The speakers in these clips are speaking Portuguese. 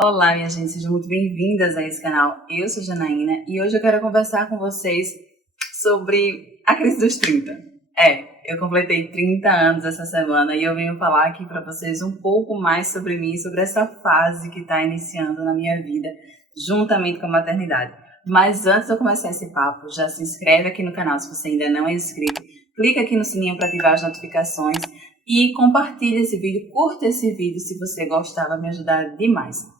Olá, minha gente, sejam muito bem-vindas a esse canal. Eu sou Janaína e hoje eu quero conversar com vocês sobre a crise dos 30. Eu completei 30 anos essa semana e eu venho falar aqui para vocês um pouco mais sobre mim, sobre essa fase que está iniciando na minha vida, juntamente com a maternidade. Mas antes de eu começar esse papo, já se inscreve aqui no canal se você ainda não é inscrito, clica aqui no sininho para ativar as notificações e compartilha esse vídeo, curta esse vídeo se você gostar, vai me ajudar demais.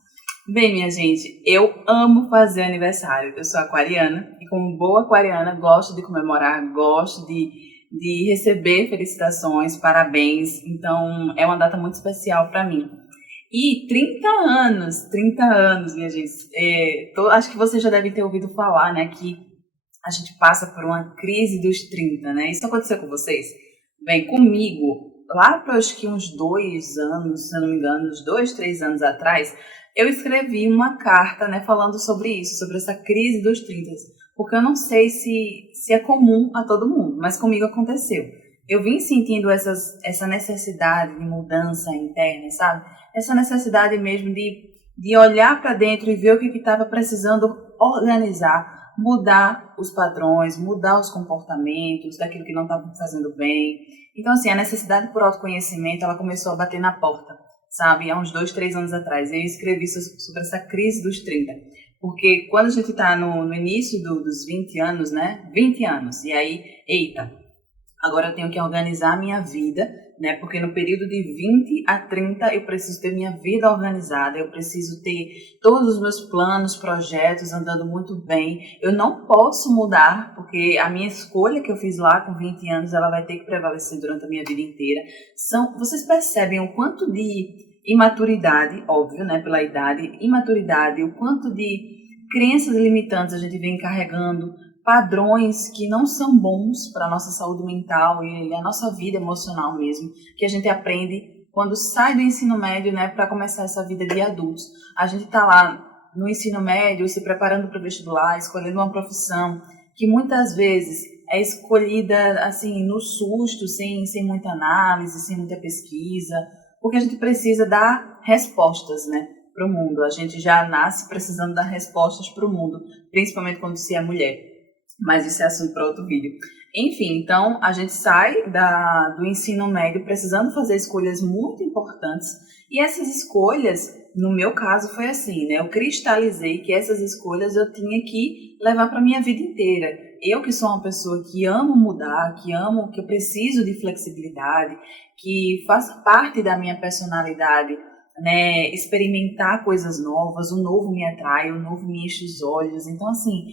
Bem, minha gente, eu amo fazer aniversário. Eu sou aquariana e, como boa aquariana, gosto de comemorar, gosto de receber felicitações, parabéns. Então, é uma data muito especial para mim. E 30 anos, minha gente. Acho que você já deve ter ouvido falar, né, que a gente passa por uma crise dos 30, né? Isso aconteceu com vocês? Bem, comigo, lá para acho que uns 2 anos, se eu não me engano, uns 2, 3 anos atrás, eu escrevi uma carta, né, falando sobre isso, sobre essa crise dos 30, porque eu não sei se é comum a todo mundo, mas comigo aconteceu. Eu vim sentindo essa necessidade de mudança interna, sabe? Essa necessidade mesmo de olhar para dentro e ver o que estava precisando organizar, mudar os padrões, mudar os comportamentos, daquilo que não estava fazendo bem. Então, assim, a necessidade por autoconhecimento, ela começou a bater na porta, sabe? Há uns 2, 3 anos atrás. Eu escrevi sobre essa crise dos 30. Porque quando a gente está no início dos 20 anos, né? 20 anos. E aí, eita, agora eu tenho que organizar a minha vida, né? Porque no período de 20 a 30 eu preciso ter minha vida organizada, eu preciso ter todos os meus planos, projetos andando muito bem. Eu não posso mudar, porque a minha escolha que eu fiz lá com 20 anos, ela vai ter que prevalecer durante a minha vida inteira. Vocês percebem o quanto de imaturidade, óbvio, né? Pela idade, imaturidade, o quanto de crenças limitantes a gente vem carregando, padrões que não são bons para a nossa saúde mental e a nossa vida emocional mesmo, que a gente aprende quando sai do ensino médio, né, para começar essa vida de adultos. A gente está lá no ensino médio, se preparando para o vestibular, escolhendo uma profissão que muitas vezes é escolhida assim no susto, sem muita análise, sem muita pesquisa, porque a gente precisa dar respostas, né, para o mundo. A gente já nasce precisando dar respostas para o mundo, principalmente quando se é mulher. Mas isso é assunto para outro vídeo. Enfim, então a gente sai do ensino médio precisando fazer escolhas muito importantes. E essas escolhas, no meu caso, foi assim, né? Eu cristalizei que essas escolhas eu tinha que levar para a minha vida inteira. Eu que sou uma pessoa que amo mudar, que eu preciso de flexibilidade, que faz parte da minha personalidade, né? Experimentar coisas novas, o novo me atrai, o novo me enche os olhos. Então, assim,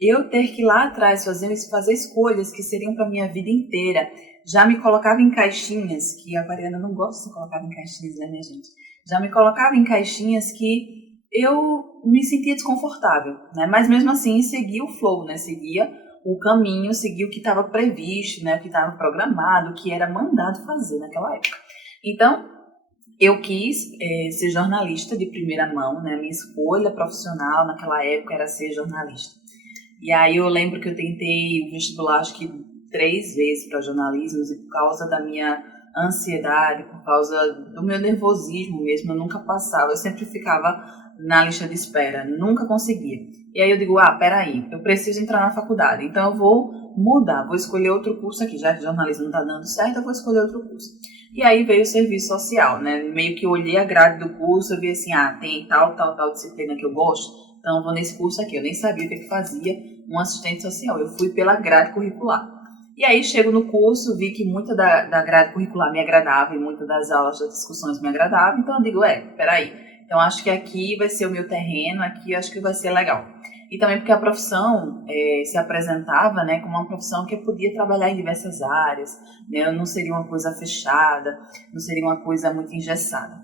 eu ter que ir lá atrás fazer escolhas que seriam para a minha vida inteira, já me colocava em caixinhas, que a aquariana não gosta de ser colocada em caixinhas, né, minha gente? Já me colocava em caixinhas que eu me sentia desconfortável, né? Mas mesmo assim seguia o flow, né? Seguia o caminho, seguia o que estava previsto, né? O que estava programado, o que era mandado fazer naquela época. Então, eu quis ser jornalista de primeira mão, né? Minha escolha profissional naquela época era ser jornalista. E aí eu lembro que eu tentei o vestibular acho que 3 vezes para jornalismo e por causa da minha ansiedade, por causa do meu nervosismo mesmo, eu nunca passava, eu sempre ficava na lista de espera, nunca conseguia. E aí eu digo, peraí, eu preciso entrar na faculdade, então eu vou mudar, vou escolher outro curso aqui, já que jornalismo não está dando certo, eu vou escolher outro curso. E aí veio o serviço social, né? Meio que eu olhei a grade do curso, eu vi assim, tem tal disciplina que eu gosto, então eu vou nesse curso aqui. Eu nem sabia o que fazia um assistente social, eu fui pela grade curricular. E aí chego no curso, vi que muita da grade curricular me agradava e muitas das aulas, das discussões me agradavam, então eu digo, peraí, então acho que aqui vai ser o meu terreno, aqui acho que vai ser legal. E também porque a profissão se apresentava, né, como uma profissão que eu podia trabalhar em diversas áreas, né, não seria uma coisa fechada, não seria uma coisa muito engessada.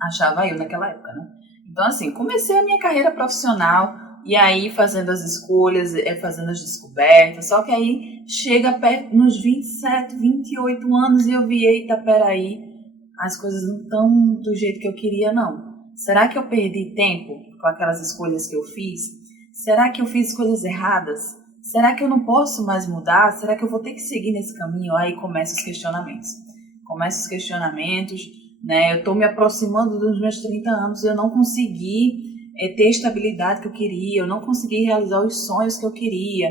Achava eu naquela época, né? Então, assim, comecei a minha carreira profissional e aí fazendo as escolhas, fazendo as descobertas, só que aí chega perto, nos 27, 28 anos e eu vi, eita, peraí, as coisas não estão do jeito que eu queria, não. Será que eu perdi tempo com aquelas escolhas que eu fiz? Será que eu fiz escolhas erradas? Será que eu não posso mais mudar? Será que eu vou ter que seguir nesse caminho? Aí começam os questionamentos. né? Eu estou me aproximando dos meus 30 anos e eu não consegui ter a estabilidade que eu queria, eu não consegui realizar os sonhos que eu queria.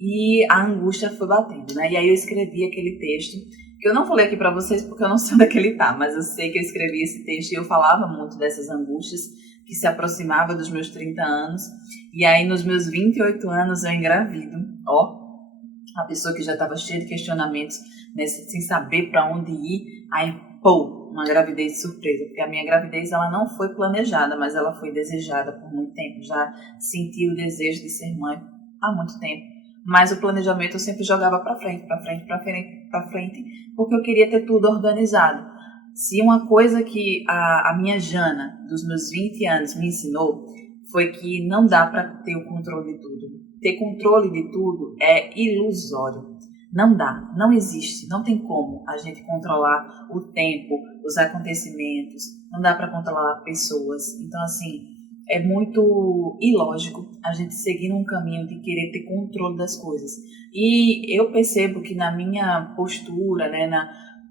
E a angústia foi batendo, né? E aí eu escrevi aquele texto, que eu não vou ler aqui para vocês porque eu não sei onde é que ele tá, mas eu sei que eu escrevi esse texto e eu falava muito dessas angústias que se aproximava dos meus 30 anos. E aí nos meus 28 anos eu engravido, ó, a pessoa que já estava cheia de questionamentos, né, sem saber para onde ir, aí, pô, uma gravidez de surpresa, porque a minha gravidez ela não foi planejada, mas ela foi desejada por muito tempo, já senti o desejo de ser mãe há muito tempo, mas o planejamento eu sempre jogava para frente, porque eu queria ter tudo organizado. Se uma coisa que a minha Jana, dos meus 20 anos, me ensinou, foi que não dá para ter o controle de tudo. Ter controle de tudo é ilusório. Não dá, não existe, não tem como a gente controlar o tempo, os acontecimentos, não dá para controlar pessoas. Então, assim, é muito ilógico a gente seguir num caminho de querer ter controle das coisas. E eu percebo que na minha postura, né,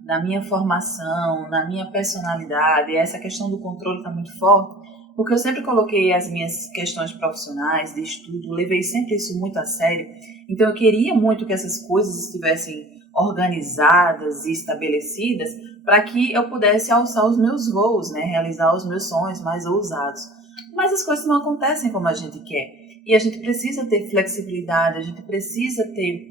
na minha formação, na minha personalidade, essa questão do controle está muito forte, porque eu sempre coloquei as minhas questões profissionais, de estudo, levei sempre isso muito a sério. Então eu queria muito que essas coisas estivessem organizadas e estabelecidas para que eu pudesse alçar os meus voos, né, realizar os meus sonhos mais ousados. Mas as coisas não acontecem como a gente quer. E a gente precisa ter flexibilidade, a gente precisa ter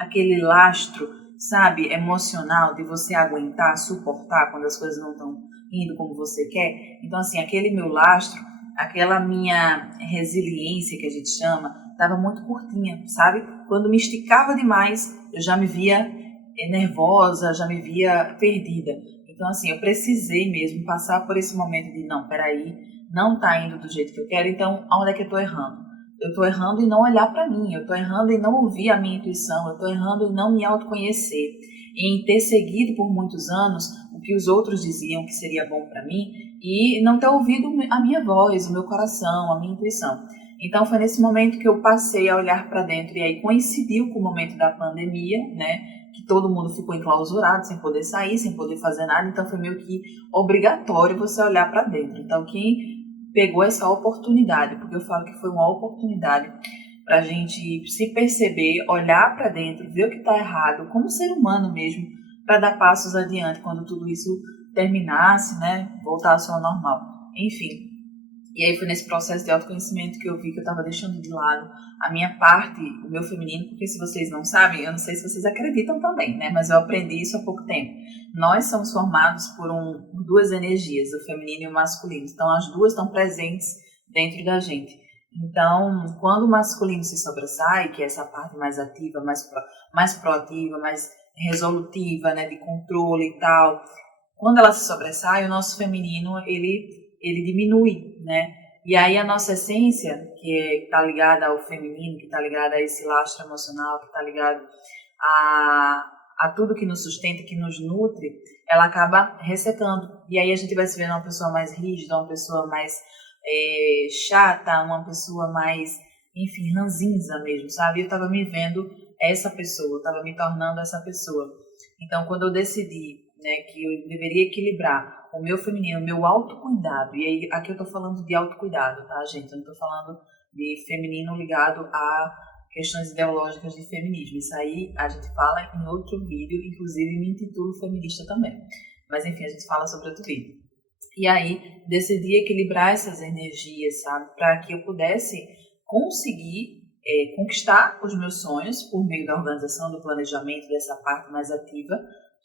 aquele lastro, sabe, emocional de você aguentar, suportar quando as coisas não estão indo como você quer. Então, assim, aquele meu lastro, aquela minha resiliência que a gente chama, estava muito curtinha, sabe? Quando me esticava demais, eu já me via nervosa, já me via perdida. Então, assim, eu precisei mesmo passar por esse momento de, não, peraí, não tá indo do jeito que eu quero, então aonde é que eu tô errando? Eu tô errando em não olhar para mim, eu tô errando em não ouvir a minha intuição, eu tô errando em não me autoconhecer, em ter seguido por muitos anos o que os outros diziam que seria bom para mim e não ter ouvido a minha voz, o meu coração, a minha intuição. Então foi nesse momento que eu passei a olhar para dentro e aí coincidiu com o momento da pandemia, né, que todo mundo ficou enclausurado, sem poder sair, sem poder fazer nada, então foi meio que obrigatório você olhar para dentro. Então quem pegou essa oportunidade, porque eu falo que foi uma oportunidade para a gente se perceber, olhar para dentro, ver o que está errado, como ser humano mesmo, para dar passos adiante quando tudo isso terminasse, né, voltasse ao normal. Enfim, e aí foi nesse processo de autoconhecimento que eu vi que eu estava deixando de lado a minha parte, o meu feminino, porque se vocês não sabem, eu não sei se vocês acreditam também, né, mas eu aprendi isso há pouco tempo. Nós somos formados por duas energias, o feminino e o masculino, então as duas estão presentes dentro da gente. Então, quando o masculino se sobressai, que é essa parte mais ativa, mais proativa, mais resolutiva, né, de controle e tal, quando ela se sobressai, o nosso feminino, ele diminui, né? E aí a nossa essência, que está ligada ao feminino, que está ligada a esse lastro emocional, que está ligado a tudo que nos sustenta, que nos nutre, ela acaba ressecando. E aí a gente vai se vendo uma pessoa mais rígida, uma pessoa mais chata, uma pessoa mais, enfim, ranzinza mesmo, sabe? Eu estava me vendo essa pessoa, eu estava me tornando essa pessoa. Então, quando eu decidi, né, que eu deveria equilibrar o meu feminino, o meu autocuidado, e aí aqui eu tô falando de autocuidado, tá, gente? Eu não tô falando de feminino ligado a questões ideológicas de feminismo. Isso aí a gente fala em outro vídeo, inclusive me intitulo feminista também. Mas enfim, a gente fala sobre outro vídeo. E aí decidi equilibrar essas energias, sabe? Para que eu pudesse conseguir conquistar os meus sonhos por meio da organização, do planejamento, dessa parte mais ativa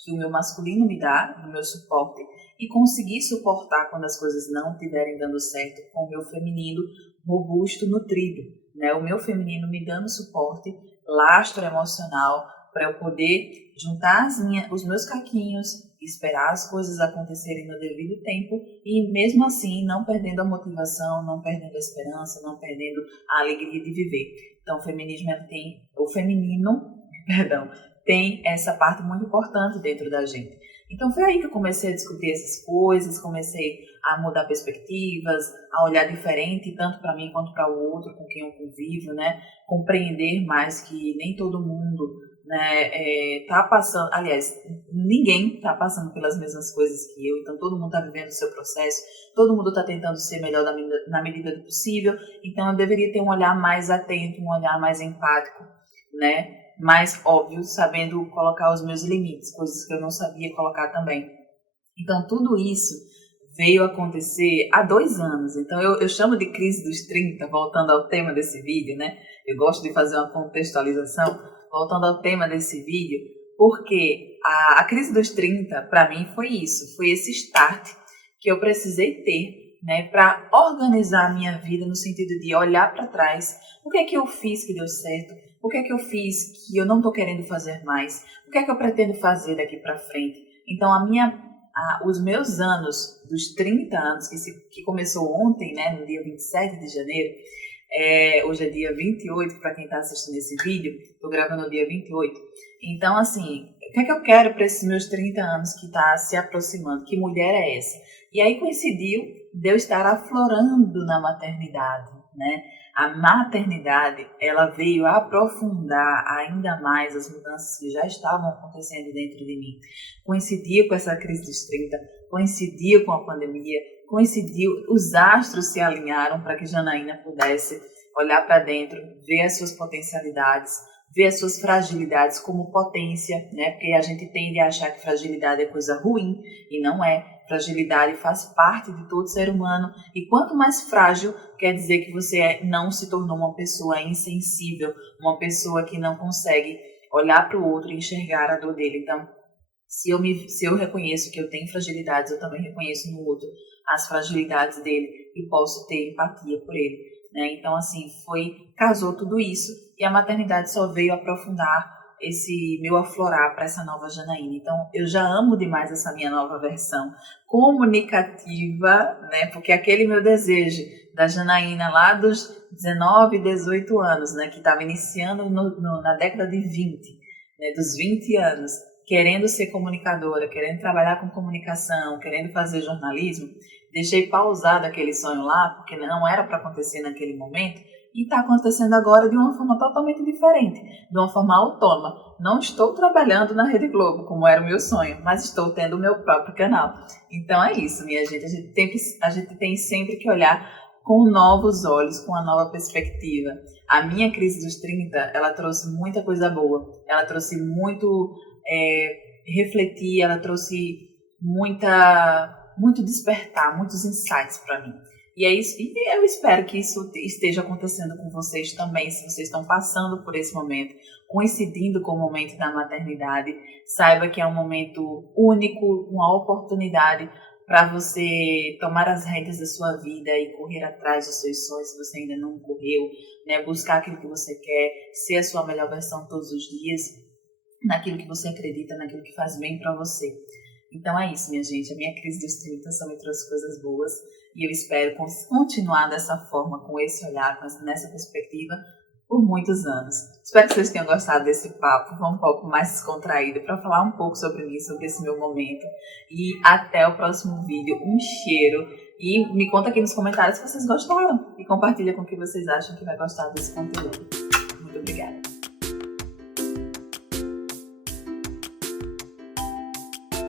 que o meu masculino me dá, no meu suporte, e conseguir suportar quando as coisas não estiverem dando certo com o meu feminino robusto, nutrido, né? O meu feminino me dando suporte, lastro emocional, para eu poder juntar os meus caquinhos, esperar as coisas acontecerem no devido tempo e mesmo assim não perdendo a motivação, não perdendo a esperança, não perdendo a alegria de viver. Então o feminismo o feminino, perdão, tem essa parte muito importante dentro da gente. Então foi aí que eu comecei a descobrir essas coisas, comecei a mudar perspectivas, a olhar diferente, tanto para mim quanto para o outro com quem eu convivo, né? Compreender mais que nem todo mundo, né, tá passando, aliás, ninguém tá passando pelas mesmas coisas que eu, então todo mundo tá vivendo o seu processo, todo mundo tá tentando ser melhor na medida do possível, então eu deveria ter um olhar mais atento, um olhar mais empático, né, mais óbvio, sabendo colocar os meus limites, coisas que eu não sabia colocar também. Então tudo isso veio acontecer há 2 anos, então eu chamo de crise dos 30, voltando ao tema desse vídeo, né, eu gosto de fazer uma contextualização, voltando ao tema desse vídeo, porque a crise dos 30, para mim, foi isso, foi esse start que eu precisei ter, né, para organizar a minha vida no sentido de olhar para trás, o que é que eu fiz que deu certo, o que é que eu fiz que eu não estou querendo fazer mais, o que é que eu pretendo fazer daqui para frente. Então, os meus anos, dos 30 anos, que começou ontem, né, no dia 27 de janeiro, hoje é dia 28, para quem está assistindo esse vídeo, estou gravando no dia 28. Então, assim, o que é que eu quero para esses meus 30 anos que está se aproximando? Que mulher é essa? E aí coincidiu de eu estar aflorando na maternidade, né? A maternidade, ela veio aprofundar ainda mais as mudanças que já estavam acontecendo dentro de mim. Coincidiu com essa crise dos 30, coincidiu com a pandemia, coincidiu, os astros se alinharam para que Janaína pudesse olhar para dentro, ver as suas potencialidades, ver as suas fragilidades como potência, né? Porque a gente tende a achar que fragilidade é coisa ruim, e não é. Fragilidade faz parte de todo ser humano, e quanto mais frágil, quer dizer que você não se tornou uma pessoa insensível, uma pessoa que não consegue olhar para o outro e enxergar a dor dele. Então, se eu reconheço que eu tenho fragilidades, eu também reconheço no outro as fragilidades dele e posso ter empatia por ele, né? Então, assim, casou tudo isso, e a maternidade só veio aprofundar esse meu aflorar para essa nova Janaína. Então, eu já amo demais essa minha nova versão comunicativa, né? Porque aquele meu desejo da Janaína lá dos 19, 18 anos, né? Que estava iniciando na década de 20, né? Dos 20 anos, querendo ser comunicadora, querendo trabalhar com comunicação, querendo fazer jornalismo, deixei pausado aquele sonho lá, porque não era para acontecer naquele momento, e está acontecendo agora de uma forma totalmente diferente, de uma forma autônoma. Não estou trabalhando na Rede Globo, como era o meu sonho, mas estou tendo o meu próprio canal. Então é isso, minha gente. A gente tem sempre que olhar com novos olhos, com uma nova perspectiva. A minha crise dos 30, ela trouxe muita coisa boa. Ela trouxe muito refletir, ela trouxe muito despertar, muitos insights para mim. E é isso, e eu espero que isso esteja acontecendo com vocês também, se vocês estão passando por esse momento, coincidindo com o momento da maternidade. Saiba que é um momento único, uma oportunidade para você tomar as rédeas da sua vida e correr atrás dos seus sonhos, se você ainda não correu, né? Buscar aquilo que você quer, ser a sua melhor versão todos os dias, naquilo que você acredita, naquilo que faz bem para você. Então é isso, minha gente. A minha crise dos 30 só me trouxe coisas boas, e eu espero continuar dessa forma, com esse olhar, nessa perspectiva, por muitos anos. Espero que vocês tenham gostado desse papo, um pouco mais descontraído, para falar um pouco sobre mim, sobre esse meu momento. E até o próximo vídeo. Um cheiro. E me conta aqui nos comentários se vocês gostaram. E compartilha com quem vocês acham que vai gostar desse conteúdo. Muito obrigada.